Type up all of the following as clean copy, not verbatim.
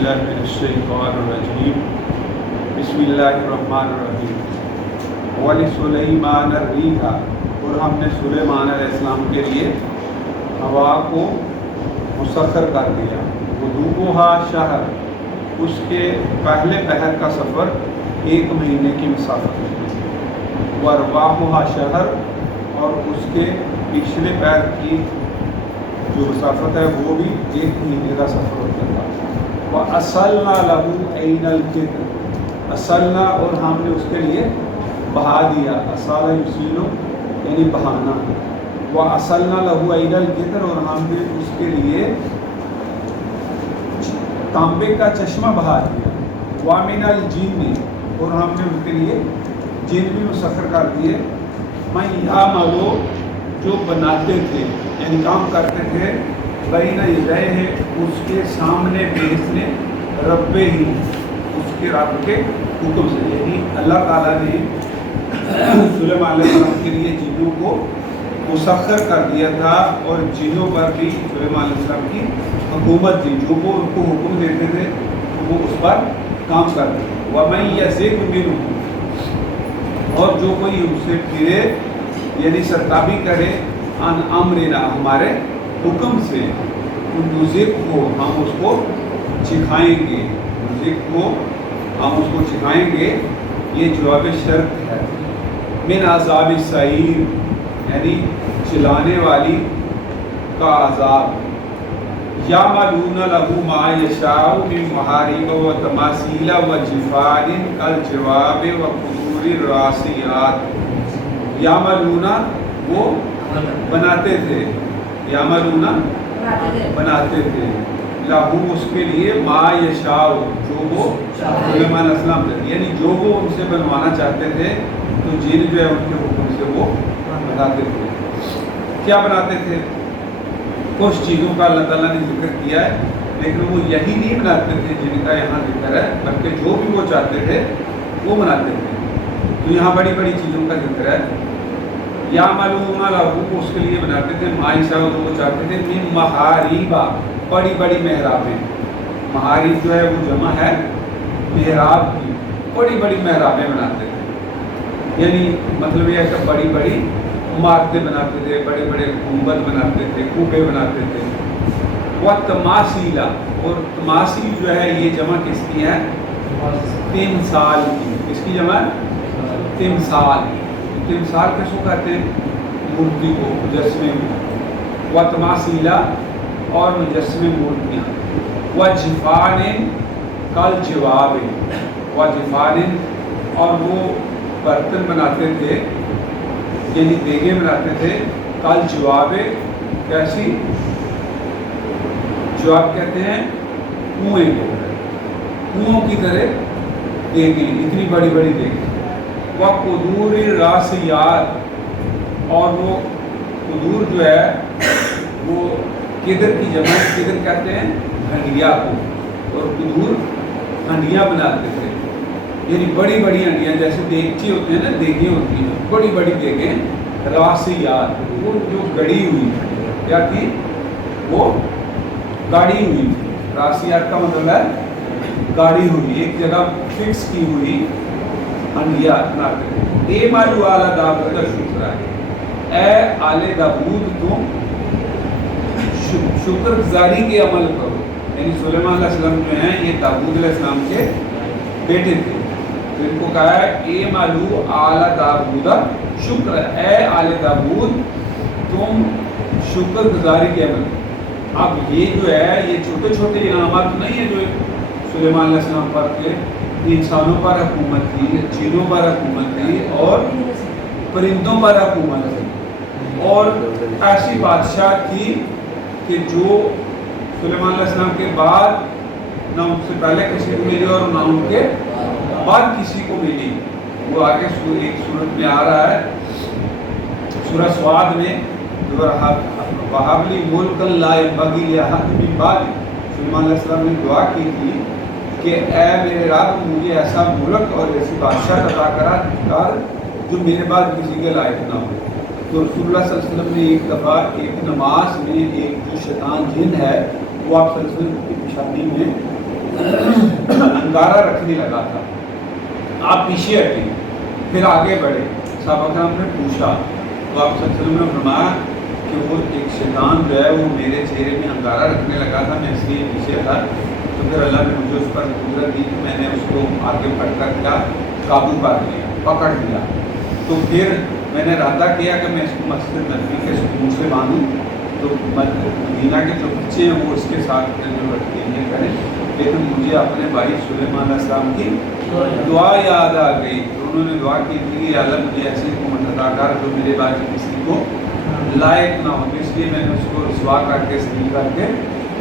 باللہ من الشیطان الرجیم بسم اللہ الرحمن الرحیم وَلِسُلَيْمَانَ الرِّيحَ اور ہم نے سلیمان علیہ السلام کے لیے ہوا کو مسخر کر دیا غُدُوُّهَا شہر اس کے پہلے پہر کا سفر 1 مہینے کی مسافت ہے وَرْوَاحُهَا شہر اور اس کے پچھلے پہر کی جو مسافت ہے وہ بھی 1 مہینے کا سفر ہوتا تھا وَأَصَلْنَا لَهُ عَيْنَ الْقِطْرِ اصلنا اور ہم نے اس کے لیے بہا دیا اصال یصیل یعنی بہانا وَأَصَلْنَا لَهُ عَيْنَ الْقِطْرِ اور ہم نے اس کے لیے تانبے کا چشمہ بہا دیا وَمِنَ الْجِنِّ اور ہم نے ان کے لیے جن بھی مسخر کر دیے مَن یعمل جو بناتے تھے یعنی کام کرتے تھے بین یدیہ اس کے سامنے بیچنے رب ہی اس کے رب کے حکم سے یعنی اللہ تعالیٰ نے سلیمان علیہ السلام کے لیے جنوں کو مسخر کر دیا تھا اور جنوں پر بھی سلیمان علیہ السلام کی حکومت تھی جو وہ ان کو حکم دیتے تھے وہ اس پر کام کرتے تھے وَمَن یزغ منہم اور جو کوئی ان سے پھرے یعنی سرتابی کرے ان امرنا ہمارے حکم سے نذق کو ہم اس کو چکھائیں گے نذق کو ہم اس کو چکھائیں گے یہ جواب شرط ہے من عذاب السعیر یعنی چلانے والی کا عذاب یعملون له ما یشاء من محارب و تماثیل و جفان کالجواب و قدور الراسیات یعملون وہ بناتے تھے یعملون بناتے تھے لہو اس کے لیے ما یشاء جو وہ سلیمان علیہ السلام تھے یعنی جو وہ ان سے بنوانا چاہتے تھے تو جن جو ہے ان کے حکم سے وہ بناتے تھے کیا بناتے تھے کچھ چیزوں کا اللہ تعالیٰ نے ذکر کیا ہے لیکن وہ یہی نہیں بناتے تھے جن کا یہاں ذکر ہے بلکہ جو بھی وہ چاہتے تھے وہ بناتے تھے تو یہاں بڑی بڑی چیزوں کا ذکر ہے یعملون لہو اس کے لیے بناتے تھے ما یشاء جو وہ چاہتے تھے من محاریبا بڑی بڑی محرابیں محاریب جو ہے وہ جمع ہے محراب کی بڑی بڑی محرابیں بناتے تھے یعنی مطلب یہ ہے کہ بڑی بڑی عمارتیں بناتے تھے بڑے بڑے گنبد بناتے تھے کوبے بناتے تھے وَتَمَاثِيلَ اور تماثیل جو ہے یہ جمع کس کی ہے تمثال کی کس کی جمع ہے تمثال تمثال کس کو کہتے ہیں مورتی کو مجسمے کو وَتَمَاثِيلَ اور مجسمے مورتیاں وَجِفَانٍ کالجواب وَجِفَانٍ اور وہ برتن بناتے تھے یعنی دیگیں بناتے تھے کالجواب کیسی جواب کہتے ہیں کنویں کی طرح کنووں کی طرح دیگیں اتنی بڑی بڑی دیگیں وَقُدُورِ الرَّاسِيَاتِ اور وہ قدور جو ہے وہ قدر کی جمع قدر کہتے ہیں ہنڈیا کو اور قدور ہنڈیاں بناتے تھے یعنی بڑی بڑی ہنڈیاں جیسے دیگچی ہوتے ہیں نا دیگیں ہوتی ہیں بڑی بڑی دیگیں راسیات وہ جو گڑی ہوئی کیا تھی وہ گاڑی ہوئی راسیات کا مطلب ہے گاڑی ہوئی ایک جگہ فکس کی ہوئی ہنڈیا بناتے تھے اے مالو آل داؤد کا شکر ہے اے آل داؤد تم شکر گزاری کے عمل کرو یعنی سلیمان علیہ السلام جو ہیں یہ داؤد علیہ السلام کے بیٹے تھے تو ان کو کہا ہے اے مالو آل داؤد شکر اے آل داؤد تم شکر گزاری کے عمل اب یہ جو ہے یہ چھوٹے چھوٹے انعامات نہیں ہیں جو سلیمان علیہ السلام پر تھے انسانوں پر حکومت تھی چیزوں پر حکومت تھی اور پرندوں پر حکومت تھی اور ایسی بادشاہ تھی کہ جو سلیمان علیہ السلام کے بعد نہ ان سے پہلے کسی کو ملی اور نہ ان کے بعد کسی کو ملی وہ آگے ایک سورت میں آ رہا ہے سورہ سواد میں وَهَبْ لِي مُلْكًا لَا يَنبَغِي لِأَحَدٍ مِّن بَعْدِي سلیمان علیہ السلام نے دعا کی تھی کہ اے میرے رب مجھے ایسا ملک اور ایسی بادشاہ عطا کر جو میرے بعد کسی کے لائق نہ ہو تو رسول اللہ صلی اللہ علیہ وسلم نے ایک دفعہ ایک نماز میں ایک جو شیطان جن ہے وہ آپ صلی اللہ علیہ وسلم کی پیشانی میں انگارہ رکھنے لگا تھا. آپ پیچھے ہٹے, پھر آگے بڑھے. صحابہ کرام نے پوچھا تو آپ صلی اللہ علیہ وسلم نے فرمایا کہ وہ ایک شیطان جو ہے وہ میرے چہرے میں انگارہ رکھنے لگا تھا, میں اس لیے پیچھے تھا. تو پھر اللہ نے مجھے اس پر قدرت دی کہ میں نے اس کو آگے بڑھ کر کیا قابو کر لیا, پکڑ لیا. تو پھر میں نے ارادہ کیا کہ میں اس کو مسجد نبوی کے ستون سے باندھوں, تو مدینہ کے جو بچے ہیں وہ اس کے ساتھ جو یہ کریں. لیکن مجھے اپنے بھائی سلیمان علیہ السلام کی دعا یاد آ گئی. تو انہوں نے دعا کی تھی اللہ مجھے ایسی حکومت عطا کر جو میرے بعد کسی کو لائق نہ ہو, اس لیے میں نے اس کو رسوا کر کے ذلیل کر کے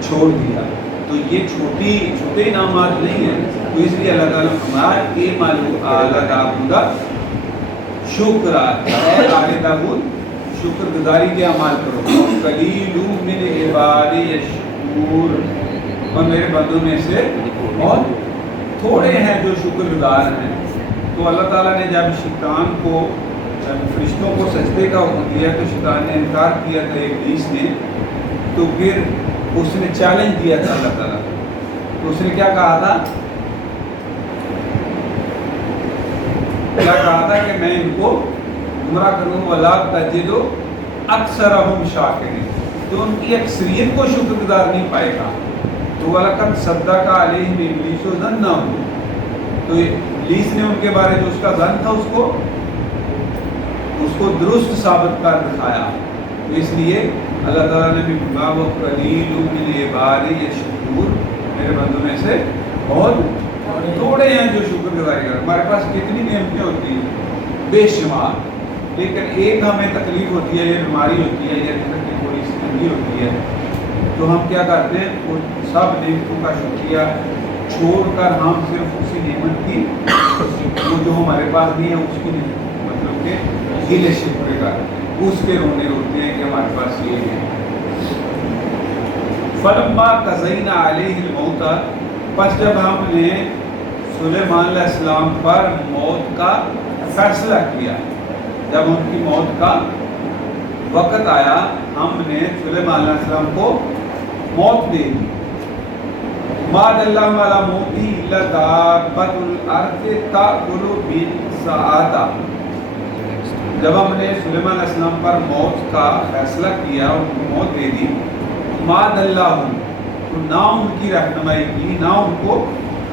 چھوڑ دیا. تو یہ چھوٹے انعامات نہیں ہیں. تو اس لیے اللہ تعالیٰ فرمایا کہ مالو اعلیٰ داؤد شکر ہے آل داؤد شکر گزاری کے اعمال کرو. قلیل من عبادی یشکور, اور میرے بندوں میں سے بہت تھوڑے ہیں جو شکر گزار ہیں. تو اللہ تعالیٰ نے جب شیطان کو فرشتوں کو سجدے کا حکم دیا تو شیطان نے انکار کیا تھا ابلیس نے. تو پھر اس نے چیلنج دیا تھا اللہ تعالیٰ. تو اس نے کیا کہا تھا کہ میں ان کو گمراہ کروں ولا تجد اکثرہم شاکرین, تو ان کی اکثریت کو شکر گزار نہیں پائے گا. تو وَلَقَدْ صَدَّقَ عَلَيْهِمْ إِبْلِيسُ ظَنَّهُ, تو ابلیس نے ان کے بارے جو اس کا ظن تھا اس کو درست ثابت کر دکھایا. تو اس لیے اللہ تعالیٰ نے بھی فرمایا وَقَلِيلٌ مِّنْ عِبَادِيَ الشَّكُورُ, میرے بندوں میں سے بہت تھوڑے ہیں جو شکر گزاری کریں. ہمارے پاس کتنی نعمتیں ہوتی ہیں بے شمار, لیکن ایک ہمیں تکلیف ہوتی ہے, یہ بیماری ہوتی ہے, یہ تھوڑی سی تنگی ہوتی ہے, تو ہم کیا کرتے ہیں وہ سب نعمتوں کا شکریہ چھوڑ کر ہم صرف اسی نعمت کی وہ جو ہمارے پاس نہیں ہے اس کی مطلب کہ گلے شکوے کرتے ہیں, اس کے رونے روتے ہیں کہ ہمارے پاس یہ ہے. فلما قضینا علیہ الموت, پس جب ہم نے سلیمان علیہ السلام پر موت کا فیصلہ کیا, جب ان کی موت کا وقت آیا ہم نے سلیمان علیہ السلام کو موت دے دی. ما دل علی موتی الا دابۃ الارض تاکل من ساعتہ, جب ہم نے سلیمان علیہ السلام پر موت کا فیصلہ کیا اور ان کو موت دے دی, ما دلہم, تو نہ ان کی رہنمائی کی, نہ ان کو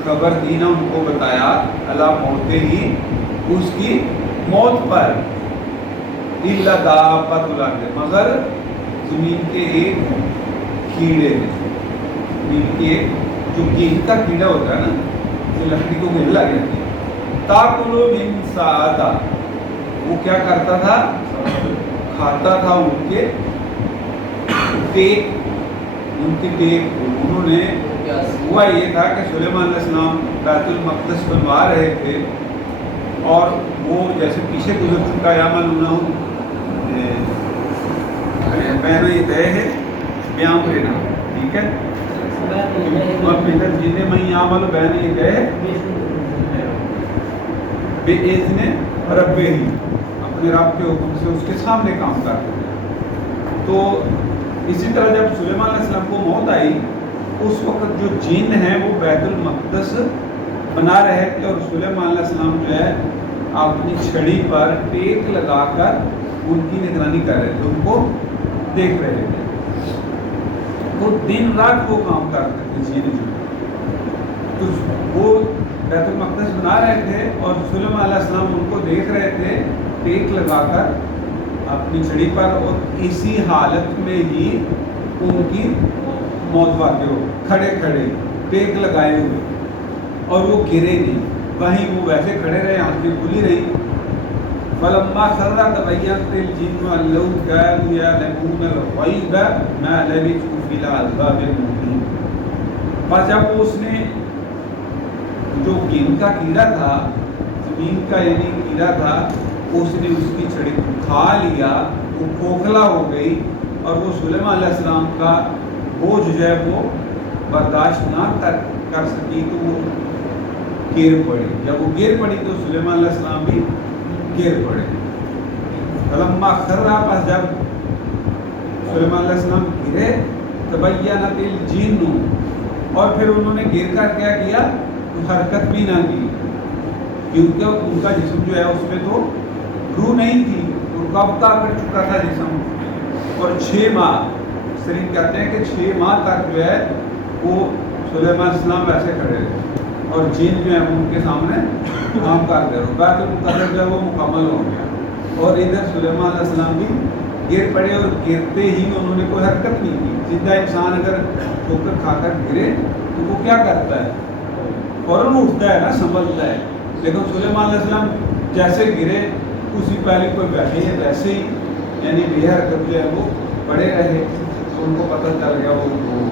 خبر دی, نہ ان کو بتایا اللہ موت ہی اس کی موت پر, الا دابۃ الارض, مگر زمین کے ایک کیڑے نے, زمین کے ایک جو گیند کا کیڑا ہوتا ہے نا جو لکڑی کو گل لگ جاتی ہے, تاکل من ساعتہ, وہ کیا کرتا تھا کھاتا تھا ان کے ٹیک, ان کی ٹیک. انہوں نے ہوا یہ تھا کہ سلیمان علیہ السلام بیت المقدس بنوا رہے تھے اور وہ جیسے پیچھے گزر چکا یعملون بین یدیہ ہے بیامرنا, ٹھیک ہے, جن میں یعمل بین یدیہ باذن ربہ, اپنے رب کے حکم سے اس کے سامنے کام کرتے ہیں. تو اسی طرح جب سلیمان علیہ السلام کو موت آئی اس وقت جو جن ہیں وہ بیت المقدس بنا رہے تھے اور سلیمان علیہ السلام جو ہے اپنی چھڑی پر ٹیک لگا کر ان کی نگرانی کر رہے تھے, ان کو دیکھ رہے تھے. تو دن رات وہ کام کرتے تھے جن جو, تو وہ بیت المقدس بنا رہے تھے اور سلیمان علیہ السلام ان کو دیکھ رہے تھے ٹیک لگا کر اپنی چھڑی پر, اور اسی حالت میں ہی ان کی موت واقع ہو, کھڑے کھڑے ٹیک لگائے ہوئے, اور وہ گرے نہیں, وہیں وہ ویسے کھڑے رہے, آنکھیں کھلی رہی. فلما خر تبینت الجن ان لو كانوا يعلمون الغیب ما لبثوا فی العذاب المہین. بس جب اس نے جو گن کا کیڑا تھا, زمین کا یعنی کیڑا تھا, اس نے اس کی چھڑی کھا لیا, وہ کھوکھلا ہو گئی اور وہ سلیمان علیہ السلام کا بوجھ جو ہے وہ برداشت نہ کر سکی, تو وہ گر پڑی. جب وہ گر پڑی تو سلیمان علیہ السلام بھی گر پڑے. فلما خرّا, پس جب سلیمان علیہ السلام گرے, تبینت الجن, اور پھر انہوں نے گر کر کیا کیا؟ حرکت بھی نہ کی، کیونکہ ان کا جسم جو ہے اس میں تو روح نہیں تھی، رکاوٹہ کر چکا تھا جسم. اور 6 ماہ سرین کہتے ہیں کہ 6 ماہ تک جو ہے وہ سلیمان علیہ السلام ویسے کھڑے رہے، اور جن جو ہے ان کے سامنے کام کرتے رہے. بیت المقدس جو ہے وہ مکمل ہو گیا، اور ادھر سلیمان علیہ السلام بھی گر پڑے، اور گرتے ہی انہوں نے کوئی حرکت نہیں کی. زندہ انسان اگر ٹھوکر کھا کر گرے تو وہ کیا کرتا ہے؟ فوراً اٹھتا ہے نا، سنبھلتا ہے. لیکن سلیمان علیہ السلام جیسے گرے اسی پہلے کوئی بیٹھے ہیں ویسے ہی یعنی بے حرکت جو ہے وہ پڑے رہے. تو ان کو پتہ چل گیا وہ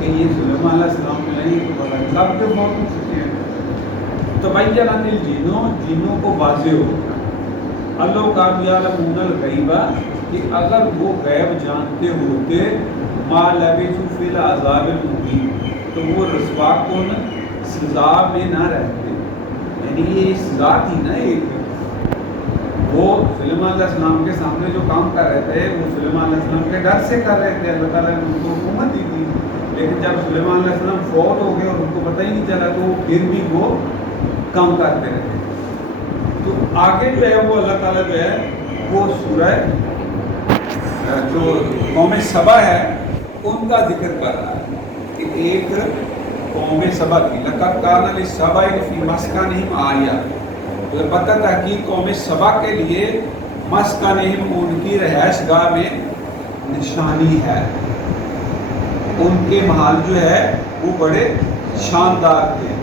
کہ یہ سلیمان علیہ السلام جو ہے یہ پتہ نہیں سب کے بہت اٹھ چکے ہیں. تو بھائی جنان جنوں کو واضح ہو گیا اللہ کا یعلمون الغیبہ کہ اگر وہ غیب جانتے ہوتے ما لبثوا فی العذاب المہین تو وہ رسوا کن سزا میں نہ رہتے. یعنی یہ سزا تھی نا ایک، وہ سلیمان علیہ السلام کے سامنے جو کام کر رہے تھے وہ سلیمان علیہ السلام کے ڈر سے کر رہے تھے. اللہ تعالیٰ نے ان کو حکومت دی تھی، لیکن جب سلیمان علیہ السلام فوت ہو گئے اور ان کو پتہ ہی نہیں چلا تو پھر بھی وہ کام کرتے رہے. تو آگے جو ہے وہ اللہ تعالیٰ جو ہے وہ سورہ جو قوم سبا ہے ان کا ذکر کر رہا ہے کہ ایک قوم سبا کی لقد کان للسبأ فی مسکنہم آیہ. البتہ تحقیق قوم سبا کے لیے مسکنہم ان کی رہائش گاہ میں نشانی ہے. ان کے محل جو ہے وہ بڑے شاندار تھے.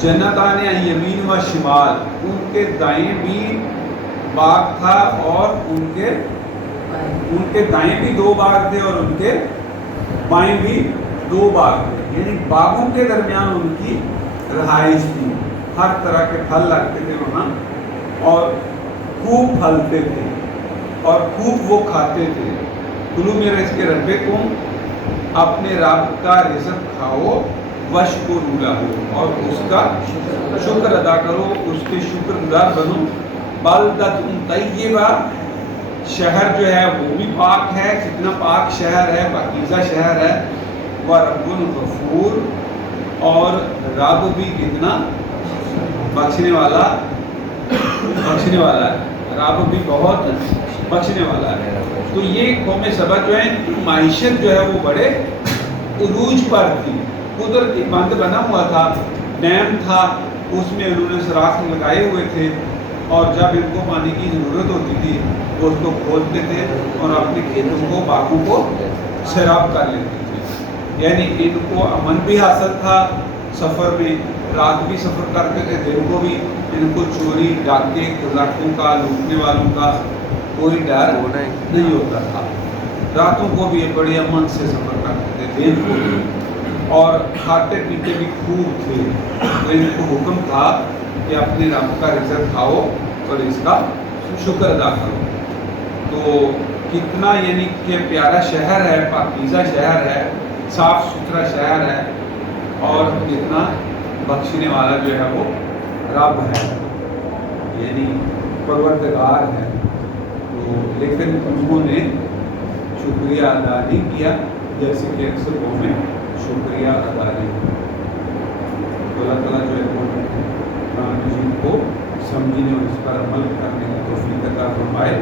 جنتان یمین و شمال، ان کے دائیں بھی باغ تھا اور ان کے دائیں بھی 2 باغ تھے اور ان کے بائیں بھی 2 باغ تھے. یعنی باغوں کے درمیان ان کی رہائش تھی. ہر طرح کے پھل لگتے تھے وہاں اور خوب پھلتے تھے اور خوب وہ کھاتے تھے. کلوا من رزق ربکم، اپنے رب کا رزق کھاؤ، واشکروا لہ، اور اس کا شکر ادا کرو، اس کے شکر گزار بنو. بلدۃ طیبہ، شہر جو ہے وہ بھی پاک ہے، کتنا پاک شہر ہے، پاکیزہ شہر ہے. ورب غفور، اور رب بھی کتنا بخشنے والا ہے، رب بھی بہت بخشنے والا ہے. تو یہ قوم سبا جو ہے معیشت جو ہے وہ بڑے عروج پر تھی. قدرتی بند بنا ہوا تھا، ڈیم تھا، اس میں انہوں نے سوراخ لگائے ہوئے تھے، اور جب ان کو پانی کی ضرورت ہوتی تھی وہ اس کو کھولتے تھے اور اپنے کھیتوں کو باغوں کو سیراب کر لیتے تھے. یعنی ان کو امن بھی حاصل تھا سفر میں، رات بھی سفر کرتے تھے، دن کو بھی. ان کو چوری ڈاکے قزاقوں کا لوٹنے والوں کا کوئی ڈر نہیں ہوتا تھا. راتوں کو بھی بڑے امن سے سفر کرتے تھے، دن کو بھی، اور کھاتے پیتے بھی خوب تھے. تو ان کو حکم تھا کہ اپنے رب کا رزق کھاؤ اور اس کا شکر ادا کرو. تو کتنا یعنی کہ پیارا شہر ہے، پاکیزہ شہر ہے، صاف ستھرا شہر ہے، اور کتنا بخشنے والا جو ہے وہ رب ہے، یعنی پروردگار ہے. تو لیکن انہوں نے شکریہ ادا نہیں کیا، جیسے کہ اکثر قومیں شکریہ ادا نہیں. تو اللہ تعالیٰ جو ہے قرآن مجید کو سمجھنے اور اس پر عمل کرنے کی توفیق عطا فرمائے.